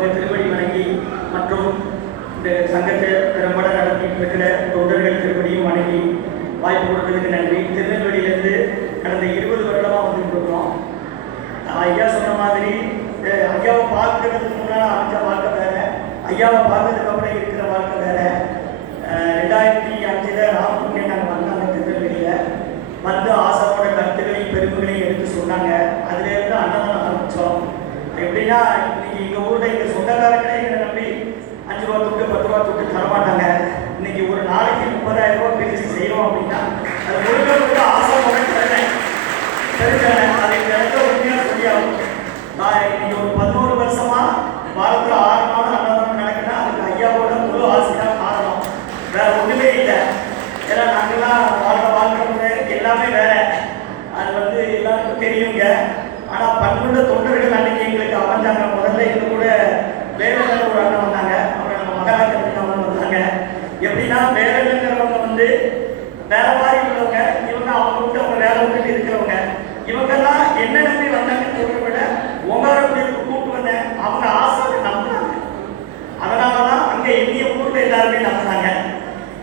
அவருக்கு திருவடி வணங்கி மற்றும் இந்த சங்கத்தை திறம்பட நடத்திட்டு இருக்கிற தொண்டர்கள் திருவடியும் வணங்கி வாய்ப்பு கொடுத்ததுக்கு நன்றி. திருநெல்வேலியிலேருந்து கடந்த 20 வருடமாக வந்துட்டு இருக்கிறோம். ஐயா சொன்ன மாதிரி ஐயாவை பார்க்கறதுக்கு முன்னால் அமைச்ச வாழ்க்கை வேறு, ஐயாவை பார்த்ததுக்கு அப்புறம் இருக்கிற வாழ்க்கை வேறு. 2005 ராமூர்லேயே நாங்கள் வந்தாங்க. திருநெல்வேலியில் வந்து ஆசாவோட கருத்துக்களையும் பெருமைகளையும் எடுத்து சொன்னாங்க. அதுலேருந்து அன்னதானம் ஆரம்பித்தோம். எப்படின்னா இன்னைக்கு எங்கள் ஊரில் எங்கள் சொந்தக்காரங்களே எங்களை நம்பி 5 ரூபா துட்டு 10 ரூபா துட்டு தரமாட்டாங்க. இன்னைக்கு ஒரு நாளைக்கு 30,000 ரூபா பிரித்து செய்கிறோம் அப்படின்னா அது முழுக்க ஆசாவோட தருவேன் தெரிஞ்சாங்க. அது இந்த இடத்துல உண்மையாக சொல்லியாகும். நான் இன்னைக்கு ஒரு 11 வருஷமா வாரத்தில் 6 நாள் அன்னதானம் நடக்குன்னா அதுக்கு ஐயாவோட முழு ஆசையாக காரணம், வேற ஒன்றுமே இல்லை. ஏன்னா நாங்கள்லாம் வாழ்க்கை முறை எல்லாமே வேற, அது எல்லாருக்கும் தெரியுங்க. ஆனால் பண்புள்ள தொண்டர்கள் அன்னைக்கு எங்களுக்கு அமைஞ்சாங்க. முதல்ல எங்கள் கூட வேற ஒரு அண்ணன் வந்தாங்க, அப்புறம் நம்ம மகாராஜன் அவங்க வந்தாங்க. எப்படின்னா வேலைங்கிறவங்க வேற மாதிரி உள்ளவங்க, இவங்க அவங்க விட்டு அவங்க வேலை விட்டு இருக்கிறவங்க. இவங்கெல்லாம் என்ன நம்பி வந்தாங்கன்னு சொல்றத விட உங்களோட கூப்பிட்டு வந்தேன், அவங்க ஆசை நம்பினாங்க. அதனாலதான் அங்க எங்கேய ஊர்ல எல்லாருமே நம்பினாங்க.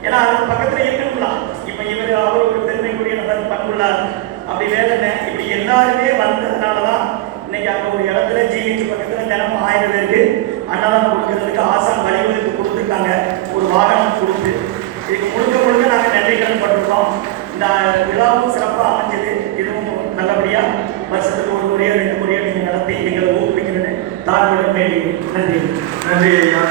ஏன்னா அது பக்கத்துல இருக்கணும்லாம். இப்ப இவர் அவர் ஒரு பெருமைக்குரிய நபர் பண்புள்ளார் அப்படி வேலைன்னு இப்படி எல்லாருமே வந்ததுனாலதான் இன்னைக்கு அங்க ஒரு இடத்துல ஜிஹெச் பக்கத்துல தினமும் 1000 பேருக்கு அன்னதானம் கொடுக்கறதுக்கு ஆசான் வழிவகுத்து கொடுத்துருக்காங்க. ஒரு வாகனம் கொடுத்து இதுக்கு முழுக்க நாங்கள் நன்றிகள் பட்டிருக்கோம். இந்த விழாவும் சிறப்பாக அமைஞ்சது. இதுவும் நல்லபடியா வருஷத்துக்கு ஒரு முறையோ 2 முறையோ நீங்கள் நடத்தி எங்களை ஊக்குவிக்கணும்னு தாழ்வுடன் வேண்டி நன்றி. நன்றி ஐயா.